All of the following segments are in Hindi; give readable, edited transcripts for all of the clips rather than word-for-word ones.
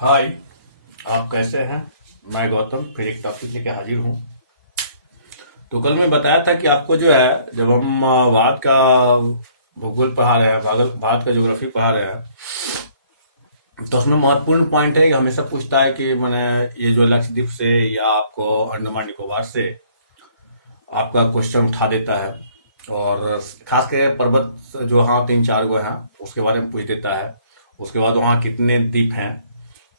हाय। आप कैसे हैं? मैं गौतम फिर एक टॉपिक लेके हाजिर हूँ। तो कल मैं बताया था कि आपको जो है, जब हम भारत का भूगोल पढ़ा रहे हैं, भारत का ज्योग्राफी पढ़ा रहे हैं, तो उसमें महत्वपूर्ण पॉइंट है कि हमेशा पूछता है कि मैंने ये जो लक्षद्वीप से या आपको अंडमान निकोबार से आपका क्वेश्चन उठा देता है। और खास करके पर्वत जो वहाँ तीन चार गो हैं उसके बारे में पूछ देता है। उसके बाद वहाँ कितने द्वीप हैं,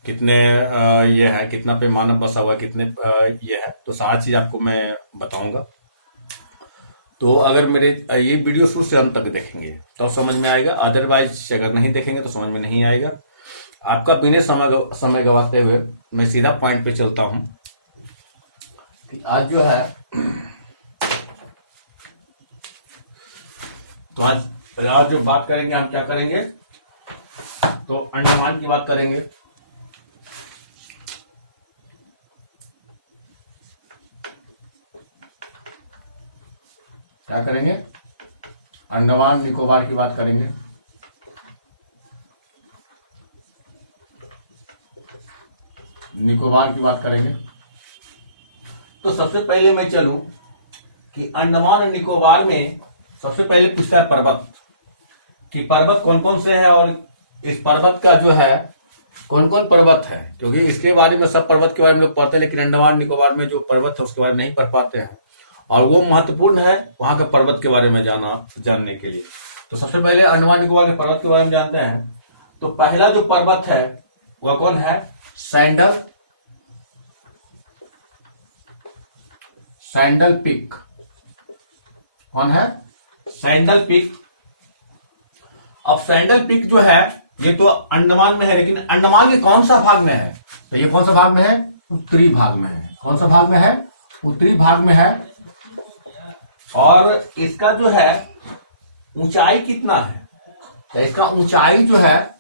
कितने ये है, कितना पे मानव बसा हुआ है, कितने ये है, तो सारा चीज आपको मैं बताऊंगा। तो अगर मेरे ये वीडियो शुरू से अंत तक देखेंगे तो समझ में आएगा, अदरवाइज अगर नहीं देखेंगे तो समझ में नहीं आएगा। आपका बिना समय गवाते हुए मैं सीधा पॉइंट पे चलता हूं कि आज जो है, तो आज जो बात करेंगे, हम क्या करेंगे, तो अंडमान की बात करेंगे। क्या करेंगे? अंडमान निकोबार की बात करेंगे। निकोबार की बात करेंगे। तो सबसे पहले मैं चलूं कि अंडमान और निकोबार में सबसे पहले पूछता है पर्वत, कि पर्वत कौन कौन से हैं और इस पर्वत का जो है कौन कौन पर्वत है, क्योंकि इसके बारे में सब पर्वत के बारे में लोग पढ़ते हैं, लेकिन अंडमान निकोबार में जो पर्वत है उसके बारे में नहीं पढ़ पाते हैं, और वो महत्वपूर्ण है वहां के पर्वत के बारे में जानने के लिए। तो सबसे पहले अंडमान निकोबार के पर्वत के बारे में जानते हैं। तो पहला जो पर्वत है वह कौन है? Sandal peak. कौन है? Sandal peak. अब सैंडल पीक जो है ये तो अंडमान में है, लेकिन अंडमान के कौन सा भाग में है? तो ये कौन सा भाग में है? उत्तरी भाग में है। कौन सा भाग में है? उत्तरी भाग में है। और इसका जो है ऊंचाई कितना है? तो इसका ऊंचाई जो है,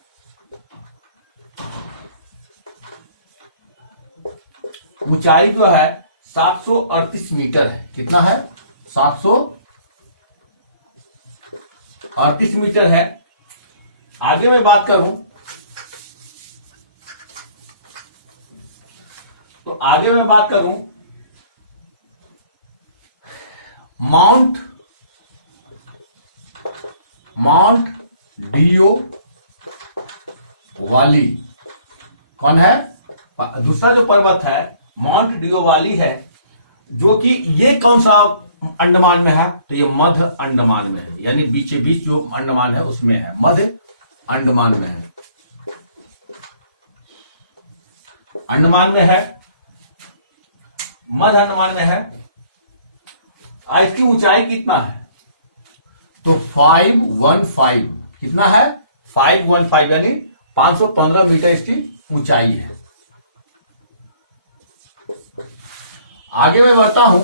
ऊंचाई जो है 738 मीटर है। कितना है? 738 मीटर है। आगे मैं बात करूं तो आगे मैं बात करूं माउंट डियो वाली। कौन है? दूसरा जो पर्वत है माउंट डियो वाली है, जो कि ये कौन सा अंडमान में है? तो ये मध्य अंडमान में है, यानी बीचे बीच जो अंडमान है उसमें है, मध्य अंडमान में है। अंडमान में है, मध्य अंडमान में है। इसकी ऊंचाई कितना है? तो 515। कितना है? 515, यानी 515 मीटर इसकी ऊंचाई है। आगे मैं बढ़ता हूं।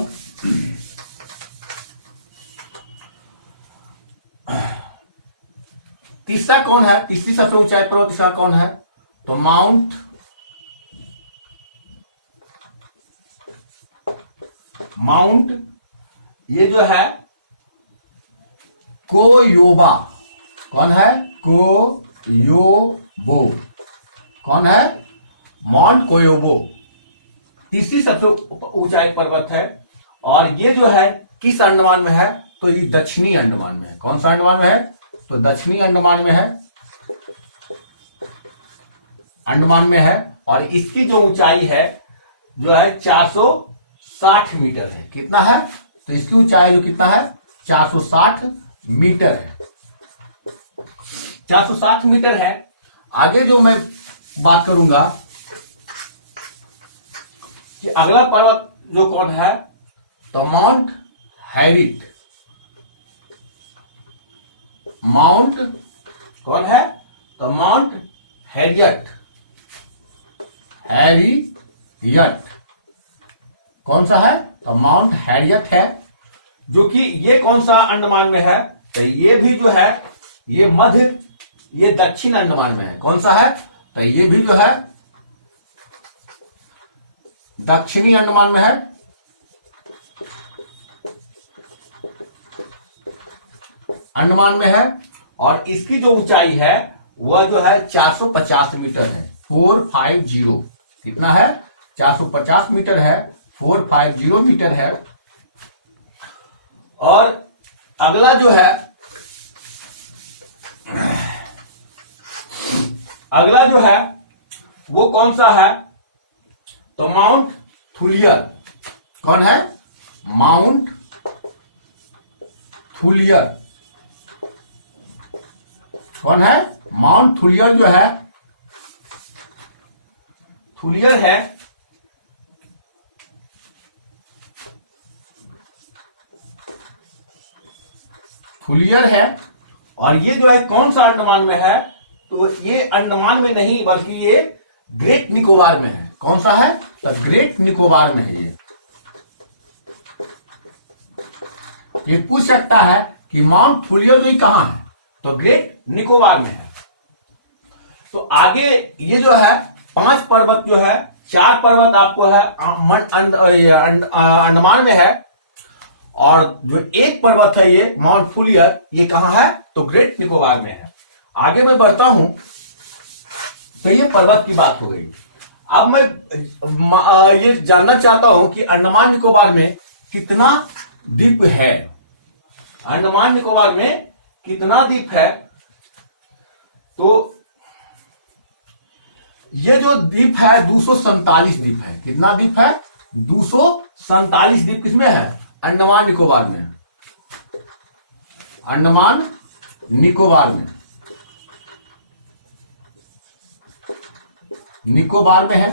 तीसरा कौन है? तीसरी सबसे ऊंचाई पर्वत तीसरा कौन है? तो माउंट ये जो है कोयोबो। कौन है? कोयोबो। कौन है? माउंट कोयोबो तीसरी सबसे ऊंचाई पर्वत है। और ये जो है किस अंडमान में है? तो ये दक्षिणी अंडमान में है। कौन सा अंडमान में है? तो दक्षिणी अंडमान में है, अंडमान में है। और इसकी जो ऊंचाई है जो है 460 मीटर है। कितना है? तो इसकी ऊंचाई जो कितना है? 460 मीटर है। 460 मीटर है। आगे जो मैं बात करूंगा कि अगला पर्वत जो कौन है? तो माउंट हैरिट। माउंट कौन है? तो माउंट हैरियट। कौन सा है? तो माउंट हैरियट है, जो कि ये कौन सा अंडमान में है? तो ये भी जो है ये दक्षिण अंडमान में है। कौन सा है? तो ये भी जो है दक्षिणी अंडमान में है। अंडमान में है। और इसकी जो ऊंचाई है वह जो है 450 मीटर है। 450 कितना है? 450 मीटर है, 450 मीटर है। और अगला जो है, अगला जो है वो कौन सा है? तो माउंट थुलियर। कौन है? Mount Thuillier. कौन है? माउंट थुलियर जो है, थुलियर है थुलियर है। और ये जो है कौन सा अंडमान में है? तो ये अंडमान में नहीं बल्कि ये ग्रेट निकोबार में है। कौन सा है? तो ग्रेट निकोबार में है। ये पूछ सकता है कि माउंट थुलियर जो कहां है? तो ग्रेट निकोबार में है। तो आगे ये जो है 5 पर्वत जो है, 4 पर्वत आपको है अंडमान में है, और जो एक पर्वत है ये माउंट थुलियर, ये कहां है? तो ग्रेट निकोबार में है। आगे मैं बढ़ता हूं। तो ये पर्वत की बात हो गई। अब मैं ये जानना चाहता हूं कि अंडमान निकोबार में कितना द्वीप है। अंडमान निकोबार में कितना द्वीप है? तो ये जो द्वीप है 247 द्वीप है। कितना द्वीप है? 247 द्वीप किसमें है? अंडमान निकोबार में। अंडमान निकोबार में, निकोबार में है।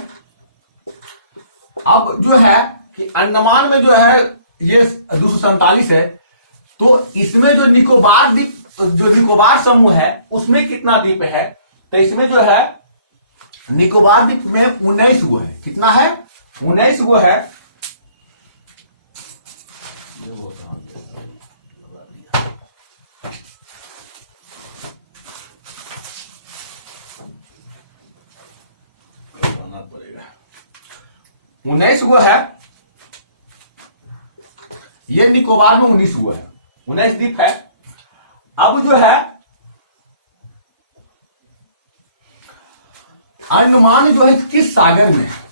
अब जो है कि अंडमान में जो है ये 247 है, तो इसमें जो निकोबार द्वीप, जो निकोबार समूह है उसमें कितना द्वीप है? तो इसमें जो है निकोबार द्वीप में 19 गो है। कितना है? 19 गो है। पड़ेगा 19 गो है। ये निकोबार में 19 गो है, 19 द्वीप है। अब जो है अंडमान जो है किस सागर में है?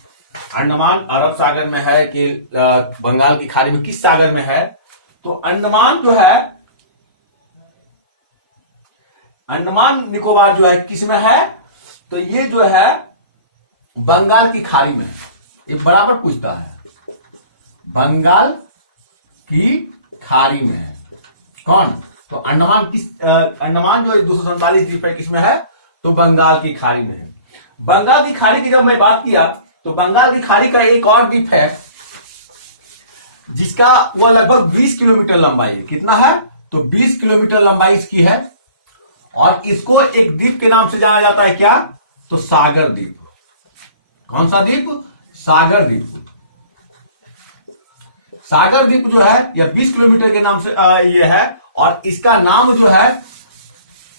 अंडमान अरब सागर में है कि बंगाल की खाड़ी में, किस सागर में है? तो अंडमान जो है, अंडमान निकोबार जो है किस में है? तो ये जो है बंगाल की खाड़ी में है। ये बराबर पूछता है, बंगाल की खाड़ी में है। कौन? तो अंडमान किस, अंडमान जो 247 द्वीप है किसमें है? तो बंगाल की खाड़ी में है। बंगाल की खाड़ी की जब मैं बात किया तो बंगाल की खाड़ी का एक और द्वीप है जिसका वो लगभग 20 किलोमीटर लंबाई है। कितना है? तो 20 किलोमीटर लंबाई इसकी है। और इसको एक द्वीप के नाम से जाना जाता है। क्या? तो सागर द्वीप। कौन सा द्वीप? सागर द्वीप। सागर द्वीप जो है यह 20 किलोमीटर के नाम से ये है। और इसका नाम जो है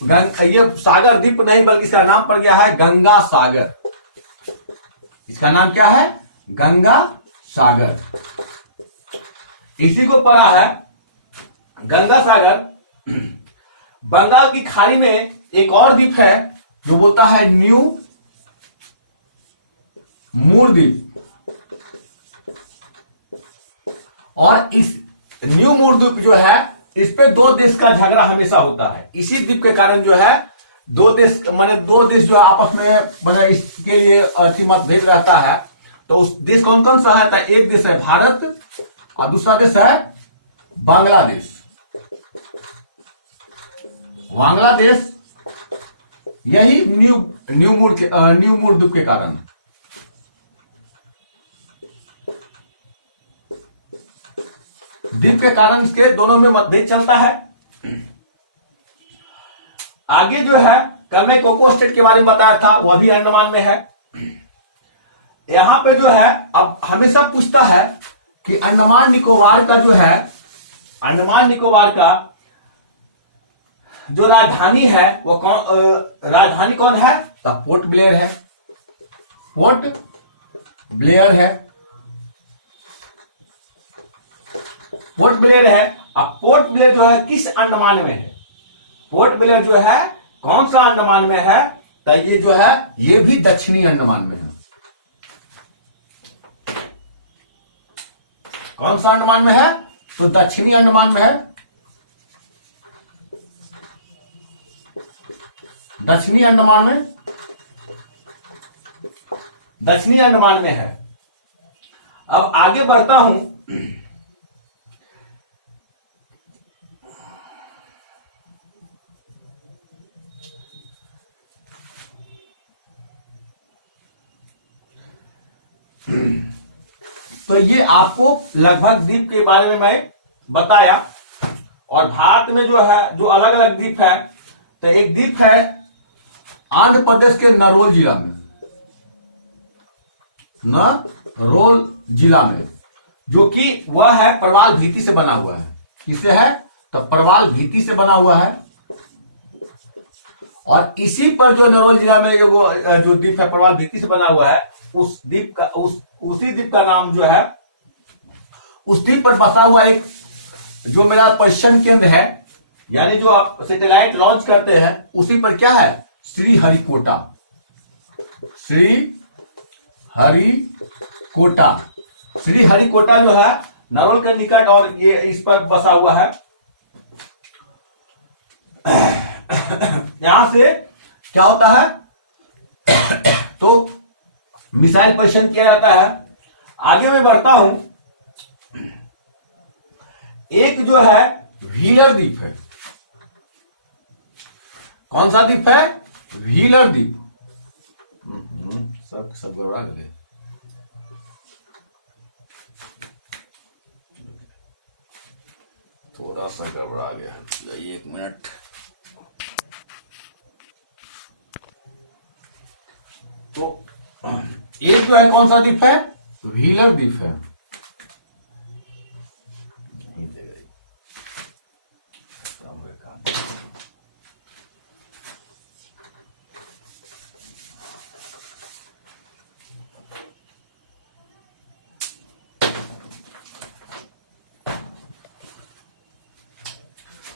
ये सागर द्वीप नहीं बल्कि इसका नाम पड़ गया है गंगा सागर। इसका नाम क्या है? गंगा सागर। इसी को पढ़ा है गंगा सागर। बंगाल की खाड़ी में एक और द्वीप है जो बोलता है न्यू मूर द्वीप। और इस न्यू मूर द्वीप जो है इस पे 2 देश का झगड़ा हमेशा होता है। इसी द्वीप के कारण जो है 2 देश माने 2 देश जो आपस में बने इसके लिए मतभेद रहता है। तो उस देश कौन कौन सा है? तो एक देश है भारत और दूसरा देश है बांग्लादेश। बांग्लादेश यही न्यू मूर द्वीप के कारण। द्वीप के कारण इसके दोनों में मतभेद चलता है। आगे जो है कल मैं कोको स्टेट के बारे में बताया था, वह भी अंडमान में है। यहां पे जो है अब हमेशा पूछता है कि अंडमान निकोबार का जो है, अंडमान निकोबार का जो राजधानी है वो कौन, राजधानी कौन है? तो पोर्ट ब्लेयर है। पोर्ट ब्लेयर है। पोर्ट ब्लेयर है। अब पोर्ट ब्लेयर जो है किस अंडमान में है? पोर्ट ब्लेयर जो है कौन सा अंडमान में है? तो ये जो है ये भी दक्षिणी अंडमान में है। कौन सा अंडमान में है? तो दक्षिणी अंडमान में है। दक्षिणी अंडमान में, दक्षिणी अंडमान में है। अब आगे बढ़ता हूं। तो ये आपको लगभग द्वीप के बारे में मैं बताया। और भारत में जो है जो अलग अलग द्वीप है, तो एक द्वीप है आंध्र प्रदेश के नरोल जिला में, नरोल जिला में, जो कि वह है प्रवाल भित्ति से बना हुआ है। किससे है? तो प्रवाल भित्ति से बना हुआ है। और इसी पर जो नरोल जिला में जो द्वीप है प्रवाल भित्ति से बना हुआ है, उस द्वीप का उसी द्वीप का नाम जो है, उस द्वीप पर बसा हुआ एक जो मेरा पर्यटन केंद्र है, यानी जो आप सैटेलाइट लॉन्च करते हैं, उसी पर क्या है? श्रीहरिकोटा। श्रीहरिकोटा, श्रीहरिकोटा जो है नरोल के निकट, और ये इस पर बसा हुआ है। यहां से क्या होता है? तो मिसाइल परीक्षण किया जाता है। आगे मैं बढ़ता हूं। एक जो है व्हीलर द्वीप है। कौन सा द्वीप है? व्हीलर द्वीप। सब गड़बड़ा गए। थोड़ा सा गड़बड़ा गया, एक मिनट। तो एक जो है कौन सा द्वीप है? व्हीलर द्वीप है।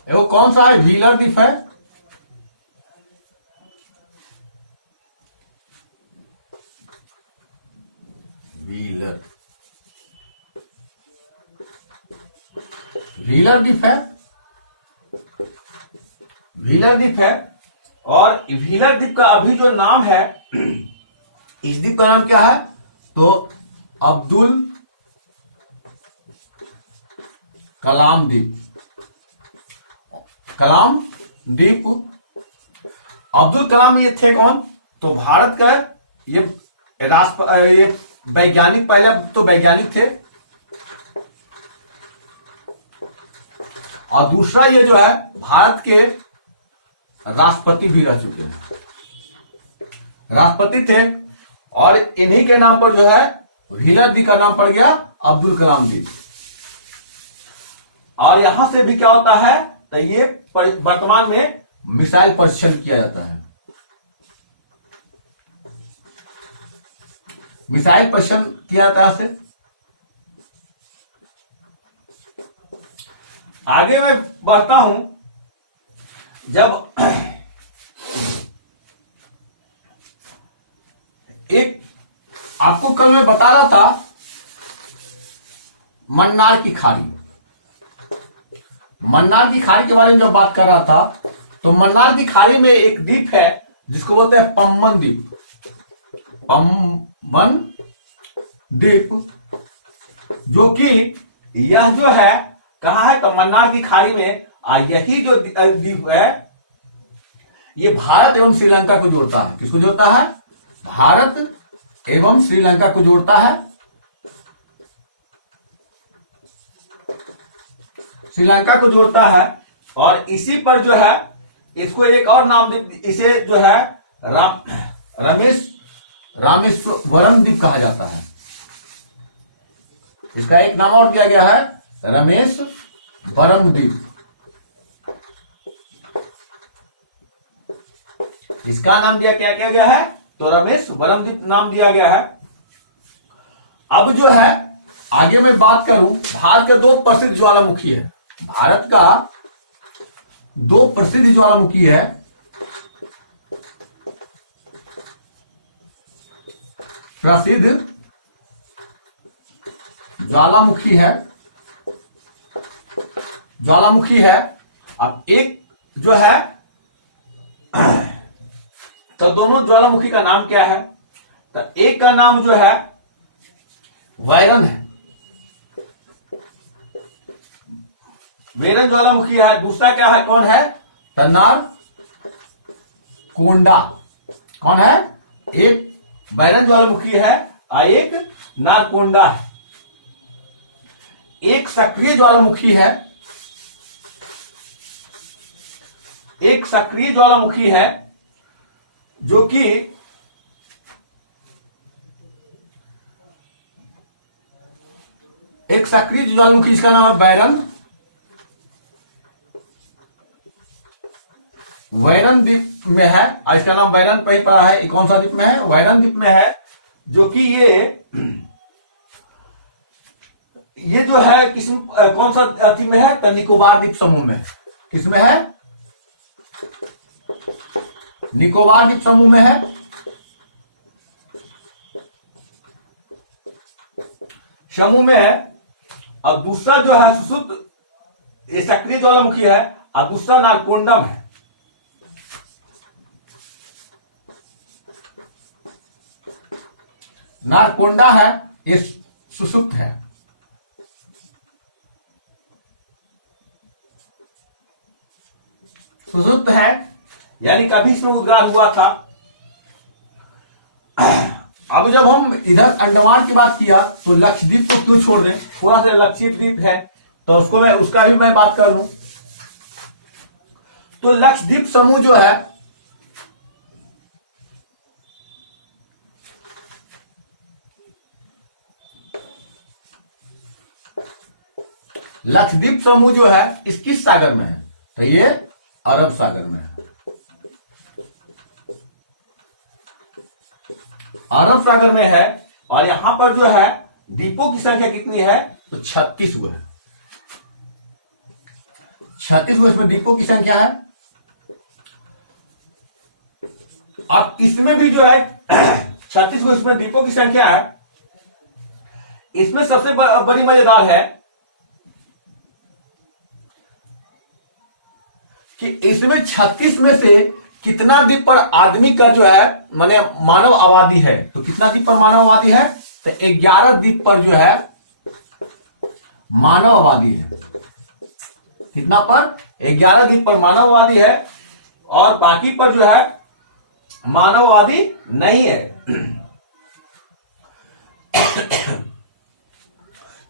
वो कौन सा है? व्हीलर द्वीप है। व्हीलर, व्हीलर द्वीप है। व्हीलर द्वीप है। और व्हीलर द्वीप का अभी जो नाम है, इस द्वीप का नाम क्या है? तो अब्दुल कलाम द्वीप। कलाम द्वीप। अब्दुल कलाम ये थे कौन? तो भारत का ये ये वैज्ञानिक, पहले तो वैज्ञानिक थे, और दूसरा ये जो है भारत के राष्ट्रपति भी रह चुके हैं। राष्ट्रपति थे, और इन्हीं के नाम पर जो है व्हीलर द्वीप का नाम पड़ गया अब्दुल कलाम द्वीप। और यहां से भी क्या होता है? तो ये वर्तमान में मिसाइल परीक्षण किया जाता है। मिसाइल परीक्षण किया जाता है। आगे मैं बढ़ता हूं। जब एक आपको कल मैं बता रहा था मन्नार की खाड़ी, मन्नार की खाड़ी के बारे में जब बात कर रहा था, तो मन्नार की खाड़ी में एक द्वीप है जिसको बोलते हैं पम्बन द्वीप। पम्बन द्वीप, जो कि यह जो है कहां है? तो मन्नार की खाड़ी में। यही जो द्वीप है ये भारत एवं श्रीलंका को जोड़ता है। किसको जोड़ता है? भारत एवं श्रीलंका को जोड़ता है। श्रीलंका को जोड़ता है। और इसी पर जो है इसको एक और नाम, इसे जो है रामेश्वरम द्वीप कहा जाता है। इसका एक नाम और दिया गया है रामेश्वरम द्वीप। इसका नाम दिया क्या गया है? तो रामेश्वरम द्वीप नाम दिया गया है। अब जो है आगे मैं बात करूं, भारत के दो प्रसिद्ध ज्वालामुखी है। भारत का दो प्रसिद्ध ज्वालामुखी है। प्रसिद्ध ज्वालामुखी है, ज्वालामुखी है। अब एक जो है तो दोनों ज्वालामुखी का नाम क्या है? तो एक का नाम जो है वैरन है, वैरन ज्वालामुखी है। दूसरा क्या है, कौन है? तन्नार कोंडा। कौन है? एक वैरन ज्वालामुखी है और एक नारकोंडा है। एक सक्रिय ज्वालामुखी है, एक सक्रिय ज्वालामुखी है जो कि एक सक्रिय ज्वालामुखी जिसका नाम है बैरन, वैरन द्वीप में है। और इसका नाम वैरन पे पड़ा है। ये कौन सा द्वीप में है? वैरन द्वीप में है, जो कि ये जो है किस कौन सा द्वीप में है? तो निकोबार द्वीप समूह में। किसमें है? निकोबार द्वीप समूह में है। समूह में है। और दूसरा जो है सुसुप्त, ये सक्रिय ज्वालामुखी है, और दूसरा नारकोंडम है। नारकोंडा है, ये सुसुप्त है। सुसुप्त है, यानी कभी इसमें उद्गार हुआ था। अब जब हम इधर अंडमान की बात किया तो लक्षद्वीप को क्यों छोड़ दें? थोड़ा सा लक्षद्वीप है तो उसका भी मैं बात कर लूं। तो लक्षद्वीप समूह जो है लक्षद्वीप समूह जो है इस किस सागर में है? तो ये अरब सागर में है। अरब सागर में है। और यहां पर जो है द्वीपों की संख्या कितनी है? तो 36 है। 36 इसमें द्वीपों की संख्या है। अब इसमें भी जो है 36 इसमें द्वीपों की संख्या है। इसमें सबसे बड़ी मजेदार है कि इसमें 36 में से कितना द्वीप पर आदमी का जो है माने मानव आबादी है? तो कितना द्वीप पर मानव आबादी है? तो 11 द्वीप पर जो है मानव आबादी है। कितना पर? 11 द्वीप पर मानव आबादी है और बाकी पर जो है मानव आबादी नहीं है।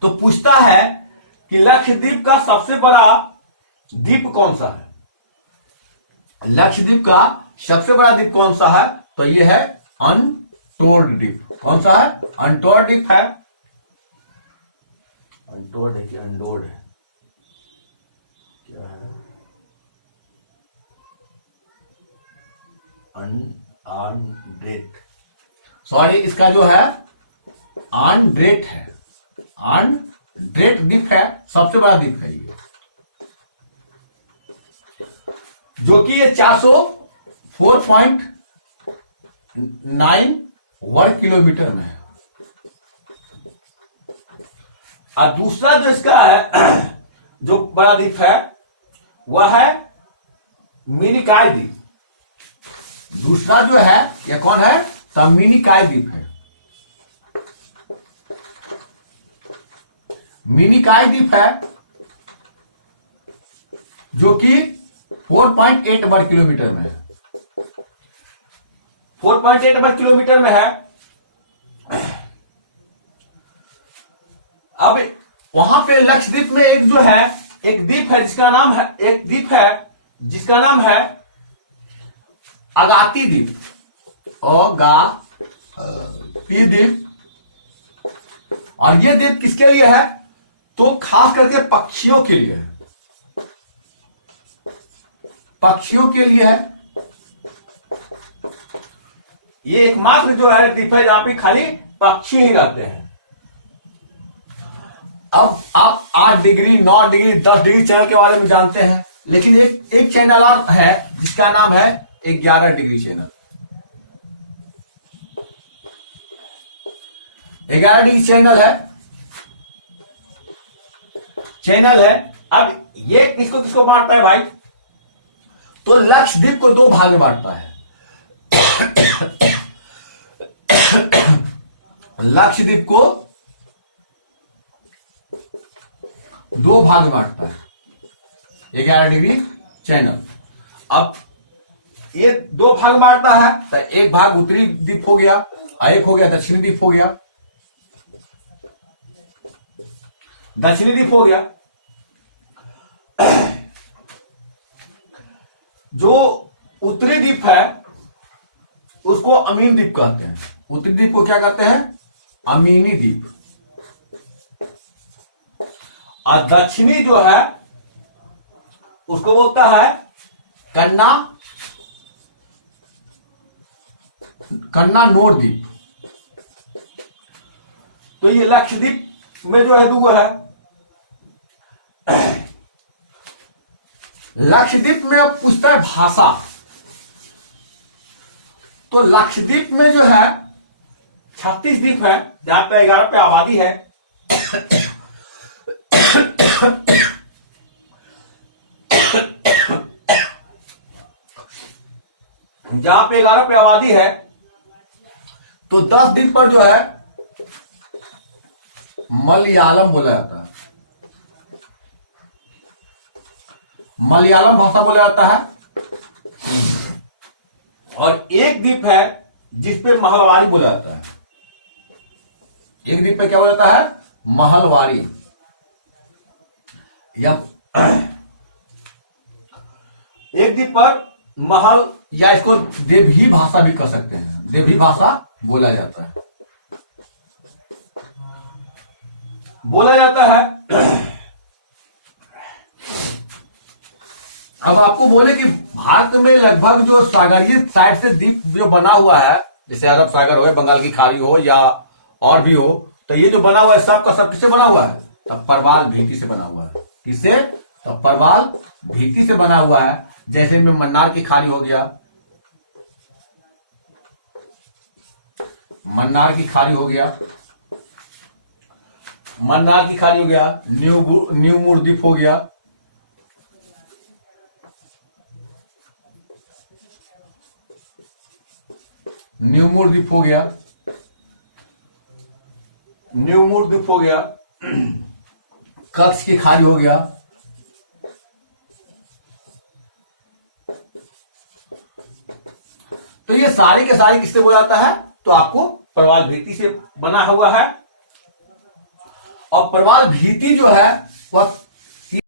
तो पूछता है कि लक्षद्वीप का सबसे बड़ा द्वीप कौन सा है? लक्षद्वीप का सबसे बड़ा द्वीप कौन सा है? तो ये है अनटोल्ड द्वीप। कौन सा है? अनटोल्ड द्वीप है। अनटोल्ड है कि अनडोल्ड है? क्या है? अनड्रेट, सॉरी, इसका जो है अनड्रेट है। अनड्रेट द्वीप है, सबसे बड़ा द्वीप है ये, जो कि ये 404.9 वर्ग किलोमीटर में है। और दूसरा जो इसका है जो बड़ा द्वीप है वह है मिनिकॉय द्वीप। दूसरा जो है यह कौन है? तो मिनिकॉय द्वीप है। मिनिकॉय द्वीप है जो कि 4.8 वर्ग किलोमीटर में है। 4.8 वर्ग किलोमीटर में है। अब वहां पे लक्षद्वीप में एक जो है एक द्वीप है जिसका नाम है अगाती द्वीप। अगाती द्वीप। और ये द्वीप किसके लिए है? तो खास करके पक्षियों के लिए है। पक्षियों के लिए है। ये एकमात्र जो है द्वीप है जहां पे खाली पक्षी ही रहते हैं। अब आप 8 डिग्री 9 डिग्री 10 डिग्री चैनल के बारे में जानते हैं, लेकिन एक चैनल और है जिसका नाम है 11 डिग्री चैनल। 11 डिग्री चैनल है। अब ये किसको किसको बांटता है भाई, तो लक्षद्वीप को दो भाग में बांटता है। लक्षद्वीप को दो भाग में बांटता है, 11 डिग्री चैनल। अब ये दो भाग में बांटता है, तो एक भाग उत्तरी द्वीप हो गया और एक हो गया दक्षिणी द्वीप हो गया। दक्षिणी द्वीप हो गया। जो उत्तरी द्वीप है उसको अमीन द्वीप कहते हैं। उत्तरी द्वीप को क्या कहते हैं, अमीनी द्वीप। और दक्षिणी जो है उसको बोलता है कन्ना नोर द्वीप। तो ये लक्षद्वीप में जो है दो है। लक्षद्वीप में अब पूछता है भाषा, तो लक्षद्वीप में जो है 36 द्वीप है, जहां पे 11 पे आबादी है। जहां पे 11 पे आबादी है, तो 10 द्वीप पर जो है मलयालम बोला जाता है। मलयालम भाषा बोला जाता है। और एक द्वीप है जिसपे महलवारी बोला जाता है। एक द्वीप पे क्या बोला जाता है, महलवारी। या एक द्वीप पर महल, या इसको देवही भाषा भी कह सकते हैं, देवही भाषा बोला जाता है, बोला जाता है। अब आपको बोले कि भारत में लगभग जो सागरीय साइड से द्वीप जो बना हुआ है, जैसे अरब सागर हो, बंगाल की खाड़ी हो, या और भी हो, तो ये जो बना हुआ है सब का सब किससे बना हुआ है, तब परवाल भीति से बना हुआ है। किससे, तब परवाल भीति से बना हुआ है। जैसे में मन्नार की खाड़ी हो गया, मन्नार की खाड़ी हो गया, मन्नार की खाड़ी हो गया, न्यू मूर द्वीप हो गया, न्यू मूर द्वीप हो गया, न्यू मूर द्वीप हो गया, कच्छ की खाड़ी हो गया। तो ये सारी के सारी किससे बोला जाता है, तो आपको परवाल भीति से बना हुआ है। और परवाल भीति जो है वह